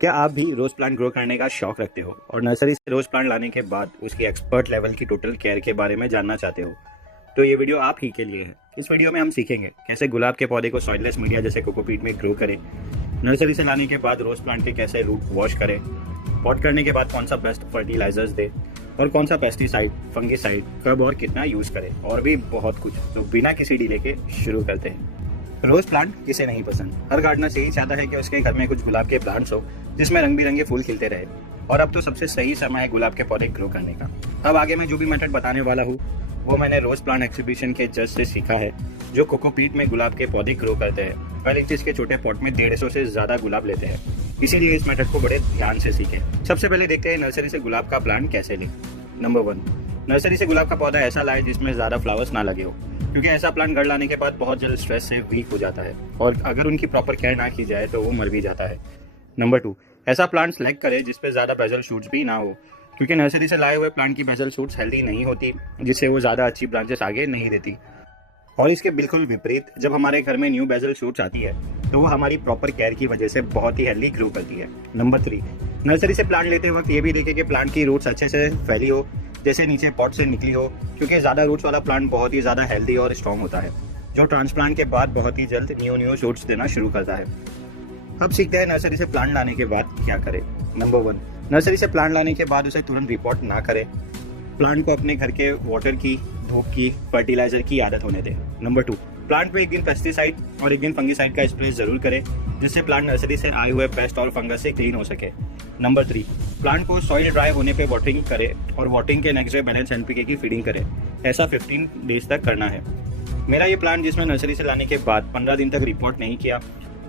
क्या आप भी रोज प्लांट ग्रो करने का शौक रखते हो और नर्सरी से रोज प्लांट लाने के बाद उसकी एक्सपर्ट लेवल की टोटल केयर के बारे में जानना चाहते हो? तो ये वीडियो आप ही के लिए है। इस वीडियो में हम सीखेंगे कैसे गुलाब के पौधे को सॉइललेस मीडिया जैसे कोकोपीट में ग्रो करें, नर्सरी से लाने के बाद रोज प्लांट के कैसे रूट वॉश करें, पॉट करने के बाद कौन सा बेस्ट फर्टिलाइजर्स दे और कौन सा पेस्टिसाइड फंगिसाइड कब और कितना यूज करें, और भी बहुत कुछ। तो बिना किसी डिले के शुरू करते हैं। रोज प्लांट किसे नहीं पसंद? हर गार्डनर यही चाहता है कि उसके घर में कुछ गुलाब के प्लांट्स हो जिसमें रंग बिरंगे फूल खिलते रहे। और अब तो सबसे सही समय है गुलाब के पौधे ग्रो करने का। अब आगे मैं जो भी मेथड बताने वाला हूँ वो मैंने रोज प्लांट एक्सिबिशन के जज से सीखा है, जो कोकोपीट में गुलाब के पौधे ग्रो करते हैं। 12 इंच के छोटे पॉट में 150 से ज्यादा गुलाब लेते हैं, इसीलिए इस मेथड को बड़े ध्यान से सीखें। सबसे पहले देखते हैं नर्सरी से गुलाब का प्लांट कैसे लें। नंबर 1, नर्सरी से गुलाब का पौधा ऐसा लाए जिसमें ज्यादा फ्लावर्स ना लगे हो, क्योंकि ऐसा प्लांट घर लाने के बाद बहुत जल्द स्ट्रेस से वीक हो जाता है और अगर उनकी प्रॉपर केयर ना की जाए तो वो मर भी जाता है। नंबर 2, ऐसा प्लांट सेलेक्ट करें जिसपे ज्यादा बेजल शूट्स भी ना हो, क्योंकि नर्सरी से लाए हुए प्लांट की बेजल शूट्स हेल्दी नहीं होती, जिससे वो ज्यादा अच्छी ब्रांचेस आगे नहीं देती। और इसके बिल्कुल विपरीत, जब हमारे घर में न्यू बेजल शूट्स आती है तो वो हमारी प्रॉपर केयर की वजह से बहुत ही हेल्दी ग्रो करती है। नंबर 3, नर्सरी से प्लांट लेते वक्त ये भी देखें कि प्लांट की रूट्स अच्छे से फैली हो, जैसे नीचे पॉट से निकली हो, क्योंकि ज्यादा रूट्स वाला प्लांट बहुत ही ज्यादा हेल्दी और स्ट्रॉन्ग होता है, जो ट्रांसप्लांट के बाद बहुत ही जल्द न्यू शूट्स देना शुरू करता है। अब सीखते हैं नर्सरी से प्लांट लाने के बाद क्या करें। नंबर 1, नर्सरी से प्लांट लाने के बाद उसे तुरंत रिपोर्ट ना करें। प्लांट को अपने घर के वाटर की, धूप की, फर्टिलाइजर की आदत होने दें। नंबर 2, प्लांट पे एक दिन पेस्टिसाइड और एक दिन फंगिसाइड का स्प्रे जरूर करें, जिससे प्लांट नर्सरी से आए हुए पेस्ट और फंगस से क्लीन हो सके। नंबर 3, प्लांट को सॉइल ड्राई होने पे वाटरिंग करें और वाटरिंग के नेक्स्ट डे बैलेंस एनपीके की फीडिंग करें। ऐसा 15 डेज तक करना है। मेरा ये प्लांट जिसमें नर्सरी से लाने के बाद 15 दिन तक रिपोर्ट नहीं किया,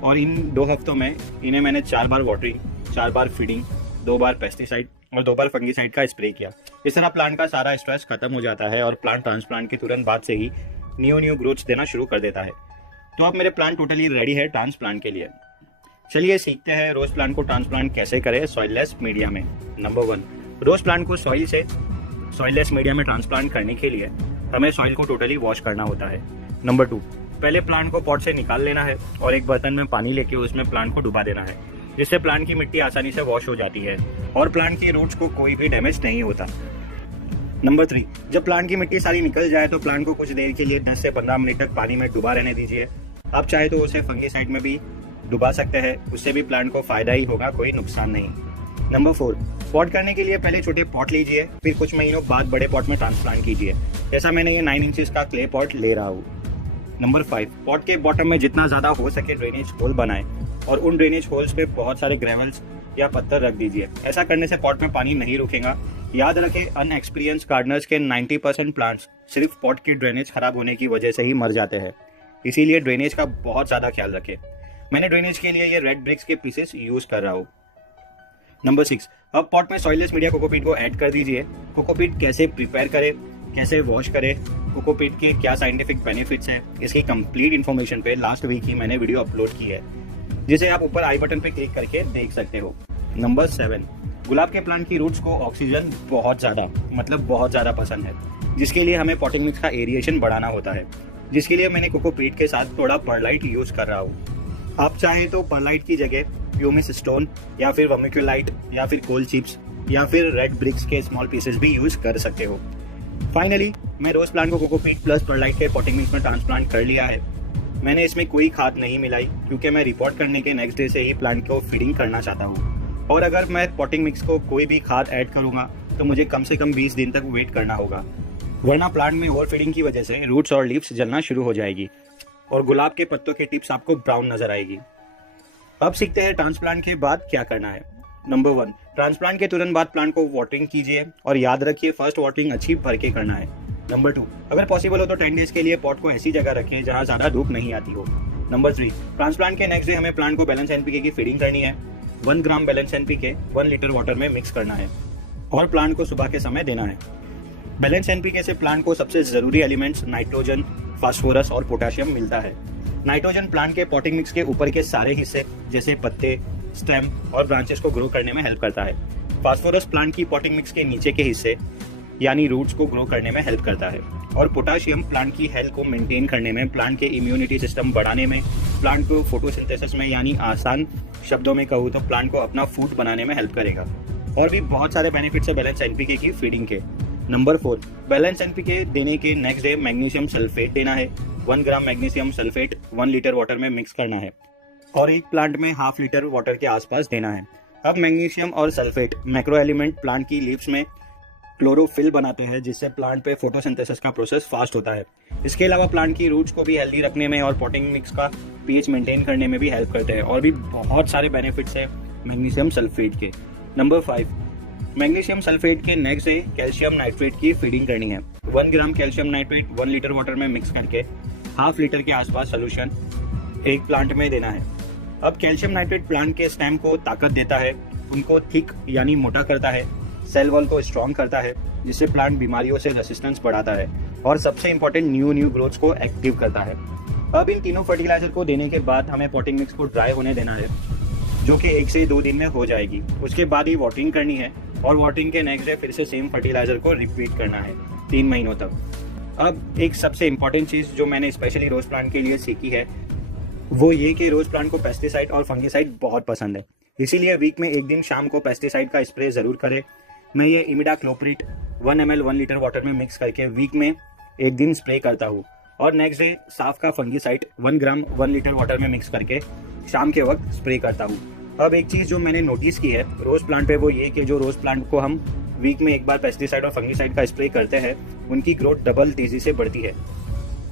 और इन 2 हफ्तों में इन्हें मैंने 4 बार वाटरिंग, 4 बार फीडिंग, 2 बार पेस्टिसाइड और 2 बार फंगिसाइड का स्प्रे किया। इस तरह प्लांट का सारा स्ट्रेस खत्म हो जाता है और प्लांट ट्रांसप्लांट के तुरंत बाद से ही न्यू ग्रोथ्स देना शुरू कर देता है। तो अब मेरे प्लांट टोटली रेडी है ट्रांसप्लांट के लिए। चलिए सीखते हैं रोज प्लांट को ट्रांसप्लांट कैसे करें सॉइललेस मीडिया में। नंबर 1, रोज प्लांट को सॉइल से सॉइललेस मीडिया में ट्रांसप्लांट करने के लिए हमें सॉइल को टोटली वॉश करना होता है। नंबर 2, पहले प्लांट को पॉट से निकाल लेना है और एक बर्तन में पानी लेके उसमें प्लांट को डुबा देना है, जिससे प्लांट की मिट्टी आसानी से वॉश हो जाती है और प्लांट की रूट्स को कोई भी डैमेज नहीं होता। नंबर 3, जब प्लांट की मिट्टी सारी निकल जाए तो प्लांट को कुछ देर के लिए 10 से 15 मिनट तक पानी में डुबा रहने दीजिए। आप चाहे तो उसे फंगिसाइड में भी डुबा सकते हैं, उससे भी प्लांट को फायदा ही होगा, कोई नुकसान नहीं। नंबर 4, पॉट करने के लिए पहले छोटे पॉट लीजिए, फिर कुछ महीनों बाद बड़े पॉट में ट्रांसप्लांट कीजिए, जैसा मैंने ये 9 इंचेस का क्ले पॉट ले रहा हूँ। नंबर 5, पॉट के बॉटम में जितना ज्यादा हो सके ड्रेनेज होल बनाएं और उन ड्रेनेज होल्स पे बहुत सारे ग्रेवल्स या पत्थर रख दीजिए। ऐसा करने से पॉट में पानी नहीं रुकेगा। याद रखें, अनएक्सपीरियंस गार्डनर्स के 90% प्लांट्स सिर्फ पॉट की ड्रेनेज खराब होने की वजह से ही मर जाते हैं, इसीलिए ड्रेनेज का बहुत ज्यादा ख्याल रखें। मैंने ड्रेनेज के लिए ये रेड ब्रिक्स के पीसेस यूज कर रहा हूँ। नंबर 6, अब पॉट में सॉइललेस मीडिया कोकोपीट को ऐड कर दीजिए। कोकोपीट कैसे प्रिपेयर करें, कैसे वॉश करें, कोकोपीट के क्या साइंटिफिक बेनिफिट्स हैं, इसकी कंप्लीट इन्फॉर्मेशन पे लास्ट वीक ही मैंने वीडियो अपलोड की है, जिसे आप ऊपर आई बटन पे क्लिक करके देख सकते हो। नंबर 7, गुलाब के प्लांट की रूट्स को ऑक्सीजन बहुत ज्यादा पसंद है, जिसके लिए हमें पॉटिंग मिक्स का एरिएशन बढ़ाना होता है, जिसके लिए मैंने कोकोपीट के साथ थोड़ा परलाइट यूज कर रहा हूँ। आप चाहे तो परलाइट की जगह प्यूमिस स्टोन या फिर वर्मिक्यूलाइट या फिर कोल चिप्स या फिर रेड ब्रिक्स के स्मॉल पीसेस भी यूज कर सकते हो। फाइनली मैं रोज प्लांट को कोकोपीट प्लस परलाइट के पॉटिंग मिक्स में ट्रांसप्लांट कर लिया है। मैंने इसमें कोई खाद नहीं मिलाई, क्योंकि मैं रिपोर्ट करने के नेक्स्ट डे से ही प्लांट को फीडिंग करना चाहता हूँ, और अगर मैं पॉटिंग मिक्स को कोई भी खाद ऐड करूंगा तो मुझे कम से कम 20 दिन तक वेट करना होगा, वरना प्लांट में ओवर फीडिंग की वजह से रूट्स और लीव्स जलना शुरू हो जाएगी और गुलाब के पत्तों की टिप्स आपको ब्राउन नजर आएगी। अब सीखते हैं ट्रांसप्लांट के बाद क्या करना है। नंबर 1, ट्रांसप्लांट के तुरंत बाद प्लांट को वाटरिंग कीजिए और याद रखिए फर्स्ट वाटरिंग अच्छी भर के करना है। नंबर 2, अगर पॉसिबल हो तो 10 डेज के लिए पॉट को ऐसी जगह रखें जहां ज्यादा धूप नहीं आती हो। नंबर 3, ट्रांसप्लांट के नेक्स्ट डे हमें प्लांट को बैलेंस एनपीके की फीडिंग करनी है। 1 ग्राम बैलेंस एनपीके 1 लीटर वाटर में मिक्स करना है और प्लांट को सुबह के समय देना है। बैलेंस एनपीके से प्लांट को सबसे जरूरी एलिमेंट्स नाइट्रोजन, फास्फोरस और पोटेशियम मिलता है। नाइट्रोजन प्लांट के पॉटिंग मिक्स के ऊपर के सारे हिस्से जैसे पत्ते, स्टेम और ब्रांचेस को ग्रो करने में हेल्प करता है। फास्फोरस प्लांट की पॉटिंग मिक्स के नीचे के हिस्से यानी रूट्स को ग्रो करने में हेल्प करता है। और पोटाशियम प्लांट की हेल्थ को मेंटेन करने में, प्लांट के इम्यूनिटी सिस्टम बढ़ाने में, प्लांट को फोटोसिंथेसिस में, यानी आसान शब्दों में कहूँ तो प्लांट को अपना फूड बनाने में हेल्प करेगा। और भी बहुत सारे बेनिफिट्स है बैलेंस एनपीके की फीडिंग के। नंबर 4, बैलेंस एनपीके देने के नेक्स्ट डे मैग्नीशियम सल्फेट देना है। 1 ग्राम मैग्नीशियम सल्फेट 1 लीटर वाटर में मिक्स करना है और एक प्लांट में ½ लीटर वाटर के आसपास देना है। अब मैग्नीशियम और सल्फेट मैक्रो एलिमेंट प्लांट की लीव्स में क्लोरोफिल बनाते हैं, जिससे प्लांट पे फोटोसिंथेसिस का प्रोसेस फास्ट होता है। इसके अलावा प्लांट की रूट्स को भी हेल्दी रखने में और पॉटिंग मिक्स का पीएच मेंटेन करने में भी हेल्प करते हैं। और भी बहुत सारे बेनिफिट्स हैं मैग्नीशियम सल्फेट के। नंबर 5, मैग्नीशियम सल्फेट के नेक्स्ट डे कैल्शियम नाइट्रेट की फीडिंग करनी है। 1 ग्राम कैल्शियम नाइट्रेट 1 लीटर वाटर में मिक्स करके ½ लीटर के आसपास सोल्यूशन एक प्लांट में देना है। अब कैल्शियम नाइट्रेट प्लांट के स्टेम को ताकत देता है, उनको थिक यानी मोटा करता है, सेल वॉल को स्ट्रॉन्ग करता है, जिससे प्लांट बीमारियों से रेसिस्टेंस बढ़ाता है और सबसे इंपॉर्टेंट न्यू ग्रोथ्स को एक्टिव करता है। अब इन तीनों फर्टिलाइजर को देने के बाद हमें पॉटिंग मिक्स को ड्राई होने देना है, जो कि 1 से 2 दिन में हो जाएगी। उसके बाद ही वाटरिंग करनी है और वाटरिंग के नेक्स्ट डे फिर से सेम फर्टिलाइजर को रिपीट करना है 3 महीनों तक। अब एक सबसे इंपॉर्टेंट चीज़ जो मैंने स्पेशली रोज प्लांट के लिए सीखी है वो ये कि रोज प्लांट को पेस्टिसाइड और फंगिसाइड बहुत पसंद है, इसीलिए वीक में 1 दिन शाम को पेस्टिसाइड का स्प्रे ज़रूर करें। मैं ये इमिडाक्लोप्रिड 1 ml 1 लीटर वाटर में मिक्स करके वीक में 1 दिन स्प्रे करता हूँ और नेक्स्ट डे साफ का फंगिसाइड 1 ग्राम 1 लीटर वाटर में मिक्स करके शाम के वक्त स्प्रे करता हूँ। अब एक चीज़ जो मैंने नोटिस की है रोज प्लांट पे वो ये कि जो रोज प्लांट को हम वीक में 1 बार पेस्टिसाइड और फंगिसाइड का स्प्रे करते हैं उनकी ग्रोथ डबल तेजी से बढ़ती है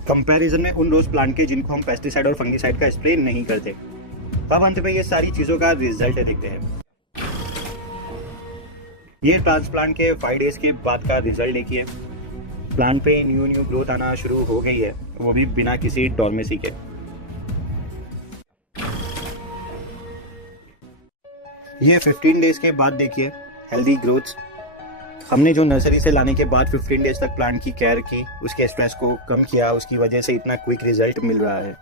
कंपैरिजन में उन रोज प्लांट के जिनको हम पेस्टिसाइड और फंगिसाइड का स्प्रे नहीं करते। अब अंत में ये सारी चीज़ों का रिजल्ट देखते हैं। ये ट्रांसप्लांट के 5 डेज के बाद का रिजल्ट देखिए। प्लांट पे न्यू ग्रोथ आना शुरू हो गई है, वो भी बिना किसी डॉर्मेसी के। ये 15 डेज के बाद देखिए हेल्दी ग्रोथ। हमने जो नर्सरी से लाने के बाद 15 डेज तक प्लांट की केयर की, उसके स्ट्रेस को कम किया, उसकी वजह से इतना क्विक रिजल्ट मिल रहा है।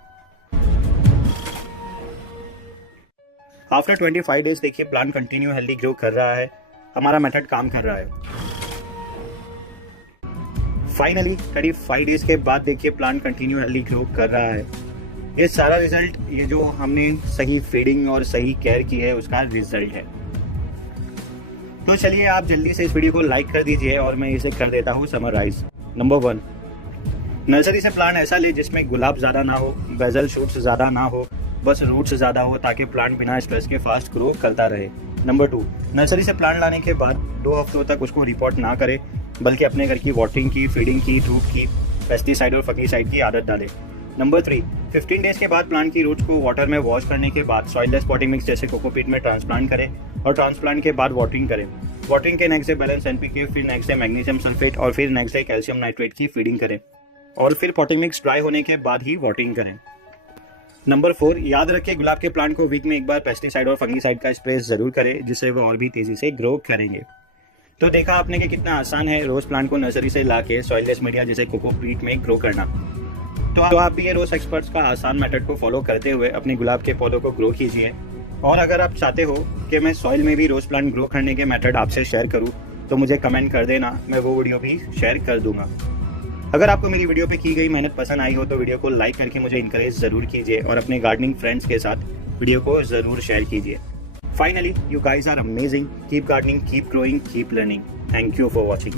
आफ्टर 25 डेज देखिए प्लांट कंटिन्यू हेल्दी ग्रो कर रहा है, हमारा मेथड काम कर रहा है। फाइनली 35 डेज के बाद देखिए प्लांट कंटिन्यू हेल्दी ग्रो कर रहा है। ये सारा रिजल्ट ये जो हमने सही फीडिंग और सही केयर की है उसका रिजल्ट है। तो चलिए आप जल्दी से इस वीडियो को लाइक कर दीजिए और मैं इसे कर देता हूँ समराइज। नंबर 1, नर्सरी से प्लांट ऐसा ले जिसमें गुलाब ज़्यादा ना हो, बेजल शूट्स ज़्यादा ना हो, बस रूट्स ज़्यादा हो, ताकि प्लांट बिना स्ट्रेस के फास्ट ग्रो करता रहे। नंबर 2, नर्सरी से प्लांट लाने के बाद 2 हफ्तों तक उसको रिपोर्ट ना करे, बल्कि अपने घर की वाटरिंग की, फीडिंग की, धूप की, पेस्टिसाइड और फंगिसाइड की आदत डाले। नंबर 3, 15 डेज के बाद प्लांट की रूट्स को वाटर में वॉश करने के बाद सॉइललेस पॉटिंग मिक्स जैसे कोकोपीट में ट्रांसप्लांट करें और ट्रांसप्लांट के बाद वाटरिंग करें। वाटरिंग के नेक्स्ट डे बैलेंस एनपीके, फिर नेक्स्ट डे मैग्नीशियम सल्फेट और फिर नेक्स्ट डे कैल्शियम नाइट्रेट की फीडिंग करें और फिर पॉटिंग मिक्स ड्राई होने के बाद ही वाटरिंग करें। नंबर 4, याद रखें गुलाब के प्लांट को वीक में 1 बार पेस्टिसाइड और फंगिसाइड का स्प्रे जरूर करें, जिससे वो और भी तेजी से ग्रो करेंगे। तो देखा आपने कि कितना आसान है रोज प्लांट को नर्सरी से लाके सॉइललेस मीडिया जैसे कोकोपीट में ग्रो करना। तो आप भी ये रोज एक्सपर्ट्स का आसान मेथड को फॉलो करते हुए अपने गुलाब के पौधों को ग्रो कीजिए। और अगर आप चाहते हो कि मैं सॉइल में भी रोज प्लांट ग्रो करने के मेथड आपसे शेयर करूं, तो मुझे कमेंट कर देना, मैं वो वीडियो भी शेयर कर दूंगा। अगर आपको मेरी वीडियो पे की गई मेहनत पसंद आई हो तो वीडियो को लाइक करके मुझे इंकरेज जरूर कीजिए और अपने गार्डनिंग फ्रेंड्स के साथ वीडियो को जरूर शेयर कीजिए। Finally, you guys are amazing, keep gardening, keep growing, keep learning. Thank you for watching.